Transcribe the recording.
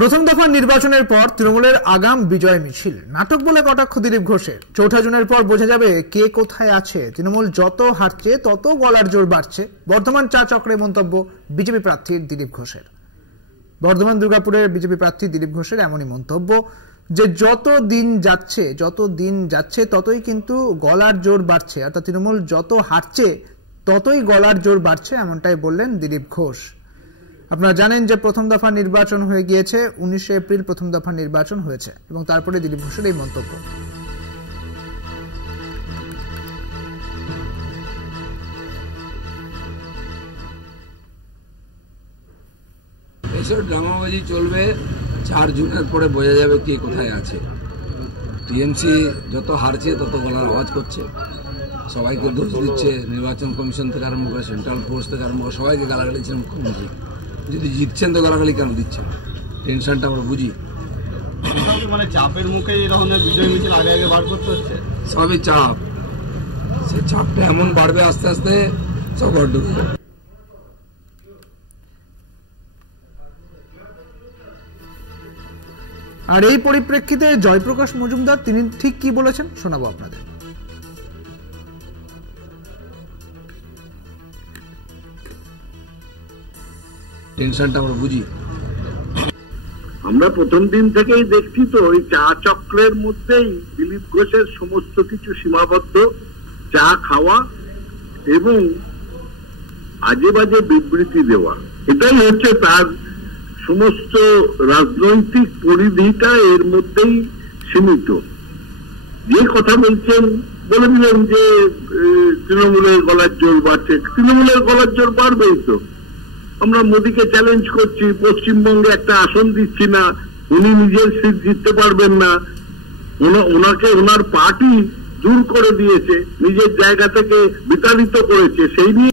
প্রথম দফা নির্বাচনের পর তৃণমূলের আগাম বিজয় মিছিল নাটক বলে কটাক্ষ দিলীপ ঘোষের। চৌঠা জুনের পর বোঝা যাবে কে কোথায় আছে। তৃণমূল যত হারছে তত গলার জোর বাড়ছে, বর্ধমান চা চক্রে মন্তব্য বিজেপি প্রার্থী দিলীপ ঘোষের। বর্ধমান দুর্গাপুরের বিজেপি প্রার্থী দিলীপ ঘোষের এমনই মন্তব্য যে যত দিন যাচ্ছে ততই কিন্তু গলার জোর বাড়ছে, অর্থাৎ তৃণমূল যত হারছে ততই গলার জোর বাড়ছে, এমনটাই বললেন দিলীপ ঘোষ। আপনারা জানেন যে প্রথম দফা নির্বাচন হয়ে গিয়েছে, 19 এপ্রিল প্রথম দফা নির্বাচন হয়েছে এবং তারপরে দিলীপ ঘোষের এই মন্তব্য। এসব ড্রামাবাজি চলবে, 4 জুনের পরে বোঝা যাবে কে কোথায় আছে। টিএমসি যত হারছে তত গলার আওয়াজ করছে, সবাইকে দোষ দিচ্ছে, নির্বাচন কমিশন থেকে আরম্ভ করে সেন্ট্রাল ফোর্স থেকে আরম্ভ করে সবাইকে গালাগালি দিচ্ছেন মুখ্যমন্ত্রী। যদি জিতছেন তো গালাগালি কেন দিচ্ছেন? টেনশনটা আমরা বুঝি। মানে চাপের মুখে এই ধরনের বিজয় মিছিল আগে বার করতে হচ্ছে, সবই চাপ। সে চাপটা এমন বাড়বে আস্তে আস্তে সব ডুবে যাবে। আর এই পরিপ্রেক্ষিতে জয়প্রকাশ মজুমদার তিনি ঠিক কি বলেছেন শোনাবো আপনাদের। টেনশনটা আমরা বুঝি। আমরা প্রথম দিন থেকেই দেখছি তো ওই চা চক্রের মধ্যেই দিলীপ ঘোষের সমস্ত কিছু সীমাবদ্ধ। চা খাওয়া এবং আজে বাজে বিবৃতি দেওয়া, এটাই হচ্ছে তার সমস্ত রাজনৈতিক পরিধিটা এর মধ্যেই সীমিত। যে কথা বলছেন, বলে দিলেন যে তৃণমূলের গলার জোর বাড়ছে, তৃণমূলের গলার জোর বাড়বেই তো। আমরা মোদীকে চ্যালেঞ্জ করছি, পশ্চিমবঙ্গে একটা আসন দিচ্ছি না, উনি নিজের সিট জিততে পারবেন না, ওনাকে ওনার পার্টি দূর করে দিয়েছে, নিজের জায়গা থেকে বিতাড়িত করেছে, সেই নিয়ে